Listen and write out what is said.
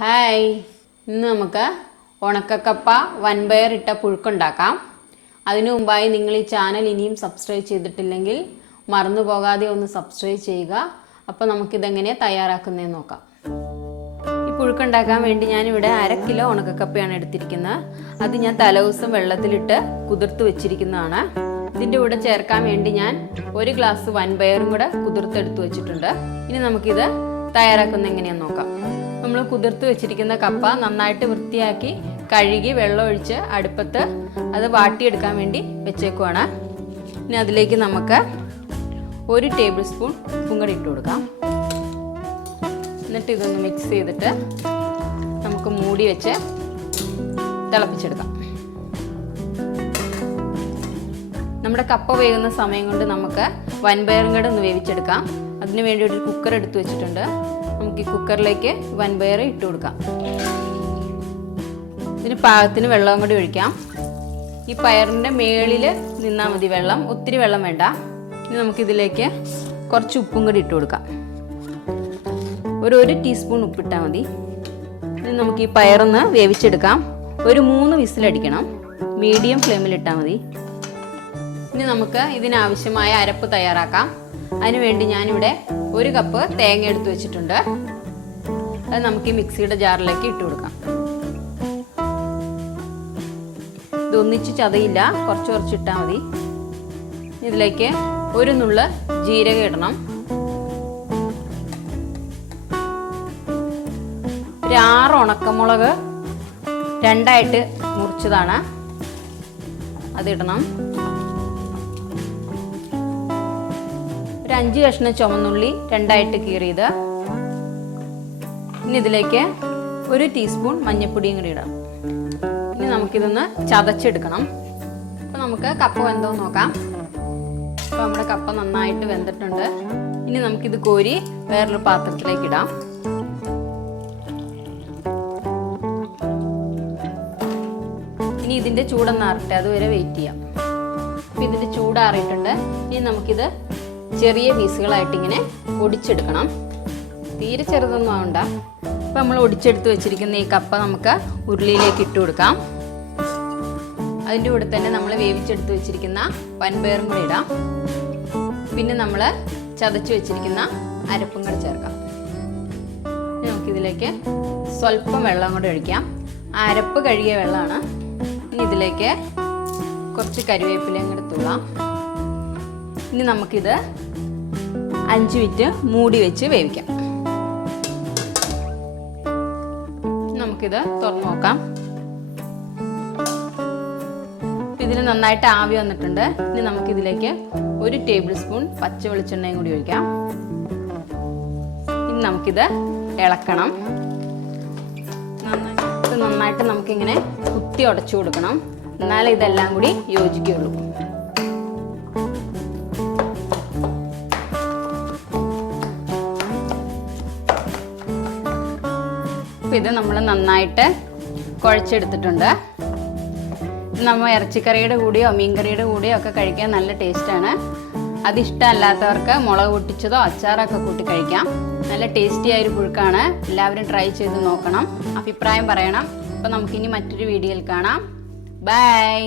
Hi. ഇന്ന് നമുക്ക് ഉണക്കക്കപ്പ വൻപയർ ഇട്ട പുഴുക്കുണ്ടാക്കാം. അതിനു മുമ്പായി നിങ്ങൾ ഈ ചാനൽ ഇനിയും സബ്സ്ക്രൈബ് ചെയ്തിട്ടില്ലെങ്കിൽ മറന്നു പോകാതെ ഒന്ന് സബ്സ്ക്രൈബ് ചെയ്യുക. അപ്പോൾ നമുക്കിതെങ്ങനെ തയ്യാറാക്കുന്നതെന്ന് നോക്കാം. ഈ പുഴുക്കുണ്ടാക്കാൻ വേണ്ടി ഞാനിവിടെ അര കിലോ ഉണക്കക്കപ്പയാണ് എടുത്തിരിക്കുന്നത്. അത് ഞാൻ തലേദിവസം വെള്ളത്തിലിട്ട് കുതിർത്ത് വെച്ചിരിക്കുന്നതാണ്. ഇതിന്റെ കൂടെ ചേർക്കാൻ വേണ്ടി ഞാൻ ഒരു ഗ്ലാസ് വൻപയറും കൂടെ കുതിർത്തെടുത്ത് വെച്ചിട്ടുണ്ട്. ഇനി നമുക്കിത് തയ്യാറാക്കുന്ന എങ്ങനെയാന്ന് നോക്കാം. നമ്മൾ കുതിർത്ത് വെച്ചിരിക്കുന്ന കപ്പ നന്നായിട്ട് വൃത്തിയാക്കി കഴുകി വെള്ളം ഒഴിച്ച് അടുപ്പത്ത് അത് വാട്ടിയെടുക്കാൻ വേണ്ടി വെച്ചേക്കുവാണ്. ഇനി അതിലേക്ക് നമുക്ക് ഒരു ടേബിൾ സ്പൂൺ ഉപ്പും കൂടി ഇട്ട് കൊടുക്കാം. എന്നിട്ട് ഇതൊന്ന് മിക്സ് ചെയ്തിട്ട് നമുക്ക് മൂടി വെച്ച് തിളപ്പിച്ചെടുക്കാം. നമ്മുടെ കപ്പ വേകുന്ന സമയം കൊണ്ട് നമുക്ക് വൻപയറും കൂടെ ഒന്ന് വേവിച്ചെടുക്കാം. അതിനു വേണ്ടി ഒരു കുക്കർ എടുത്തു വെച്ചിട്ടുണ്ട്. നമുക്ക് ഈ കുക്കറിലേക്ക് വൻ പയർ ഇട്ട് കൊടുക്കാം. ഇതിന് പാകത്തിന് വെള്ളവും കൂടി ഒഴിക്കാം. ഈ പയറിന്റെ മേളിൽ നിന്നാൽ മതി വെള്ളം. ഒത്തിരി വെള്ളം വേണ്ട. ഇനി നമുക്കിതിലേക്ക് കുറച്ച് ഉപ്പും കൂടി ഇട്ട് കൊടുക്കാം. ഒരു ഒരു ടീസ്പൂൺ ഉപ്പിട്ടാൽ മതി. ഇനി നമുക്ക് ഈ പയറൊന്ന് വേവിച്ചെടുക്കാം. ഒരു മൂന്ന് വിസിലടിക്കണം. മീഡിയം ഫ്ലെയിമിലിട്ടാൽ മതി. ഇനി നമുക്ക് ഇതിനാവശ്യമായ അരപ്പ് തയ്യാറാക്കാം. അതിനുവേണ്ടി ഞാനിവിടെ ഒരു കപ്പ് തേങ്ങ എടുത്തു വെച്ചിട്ടുണ്ട്. അത് നമുക്ക് ഈ മിക്സിയുടെ ജാറിലേക്ക് ഇട്ട് കൊടുക്കാം. ഇതൊന്നിച്ച് ചതയില്ല കുറച്ച് കുറച്ച് ഇട്ടാൽ മതി. ഇതിലേക്ക് ഒരു നുള്ള് ജീരകം ഇടണം. ഒരു ആറ് ഉണക്കമുളക് രണ്ടായിട്ട് മുറിച്ചതാണ്. അതിടണം. ഒരു അഞ്ച് കഷ്ണം ചുമന്നുള്ളി രണ്ടായിട്ട് കീറിയത്. ഇനി ഇതിലേക്ക് ഒരു ടീസ്പൂൺ മഞ്ഞൾപ്പൊടിയും കൂടി ഇടാം. ഇനി നമുക്കിതൊന്ന് ചതച്ചെടുക്കണം. അപ്പോൾ നമുക്ക് കപ്പ വെന്തോ നോക്കാം. അപ്പോൾ നമ്മുടെ കപ്പ നന്നായിട്ട് വെന്തിട്ടുണ്ട്. ഇനി നമുക്കിത് കോരി വേറൊരു പാത്രത്തിലേക്ക് ഇടാം. ഇനി ഇതിന്റെ ചൂടൊന്ന് ആറട്ടെ അതുവരെ വെയിറ്റ് ചെയ്യാം. അപ്പോൾ ഇതിന്റെ ചൂടാറിയിട്ടുണ്ട് ഇനി നമുക്കിത് ചെറിയ പീസുകളായിട്ട് ഇങ്ങനെ ഒടിച്ചെടുക്കണം തീരെ ചെറുതൊന്നും ആവണ്ട. ഇപ്പം നമ്മൾ ഒടിച്ചെടുത്ത് വെച്ചിരിക്കുന്ന ഈ കപ്പ നമുക്ക് ഉരുളിയിലേക്ക് ഇട്ട് കൊടുക്കാം. അതിന്റെ കൂടെ തന്നെ നമ്മൾ വേവിച്ചെടുത്ത് വെച്ചിരിക്കുന്ന പൻപയറും കൂടി ഇടാം. പിന്നെ നമ്മൾ ചതച്ച് വെച്ചിരിക്കുന്ന അരപ്പും കൂടി ചേർക്കാം. നമുക്കിതിലേക്ക് സ്വല്പം വെള്ളം കൂടി ഒഴിക്കാം. അരപ്പ് കഴുകിയ വെള്ളമാണ്. ഇനി ഇതിലേക്ക് കുറച്ച് കരിവേപ്പിലയും കൂടെ തുള്ളാം ഇനി നമുക്കിത് അഞ്ച് മിനിറ്റ് മൂടി വെച്ച് വേവിക്കാം. നമുക്കിത് തുറന്നു നോക്കാം. ഇതിൽ നന്നായിട്ട് ആവി വന്നിട്ടുണ്ട്. ഇനി നമുക്കിതിലേക്ക് ഒരു ടേബിൾ സ്പൂൺ പച്ച വെളിച്ചെണ്ണയും കൂടി ഒഴിക്കാം. ഇനി നമുക്കിത് ഇളക്കണം. നന്നായിട്ട് നന്നായിട്ട് നമുക്കിങ്ങനെ കുത്തി ഉടച്ചു കൊടുക്കണം. എന്നാലേ ഇതെല്ലാം കൂടി യോജിക്കുകയുള്ളൂ. അപ്പോൾ ഇത് നമ്മൾ നന്നായിട്ട് കുഴച്ചെടുത്തിട്ടുണ്ട്. നമ്മൾ ഇറച്ചിക്കറിയുടെ കൂടിയോ മീൻകറിയുടെ കൂടിയോ ഒക്കെ കഴിക്കാൻ നല്ല ടേസ്റ്റാണ് അതിഷ്ടമല്ലാത്തവർക്ക് മുളക് പൊട്ടിച്ചതോ അച്ചാറൊക്കെ കൂട്ടി കഴിക്കാം. നല്ല ടേസ്റ്റി ആയൊരു പുഴുക്കാണ്. എല്ലാവരും ട്രൈ ചെയ്ത് നോക്കണം. അഭിപ്രായം പറയണം. അപ്പോൾ നമുക്കിനി മറ്റൊരു വീഡിയോയിൽ കാണാം. ബൈ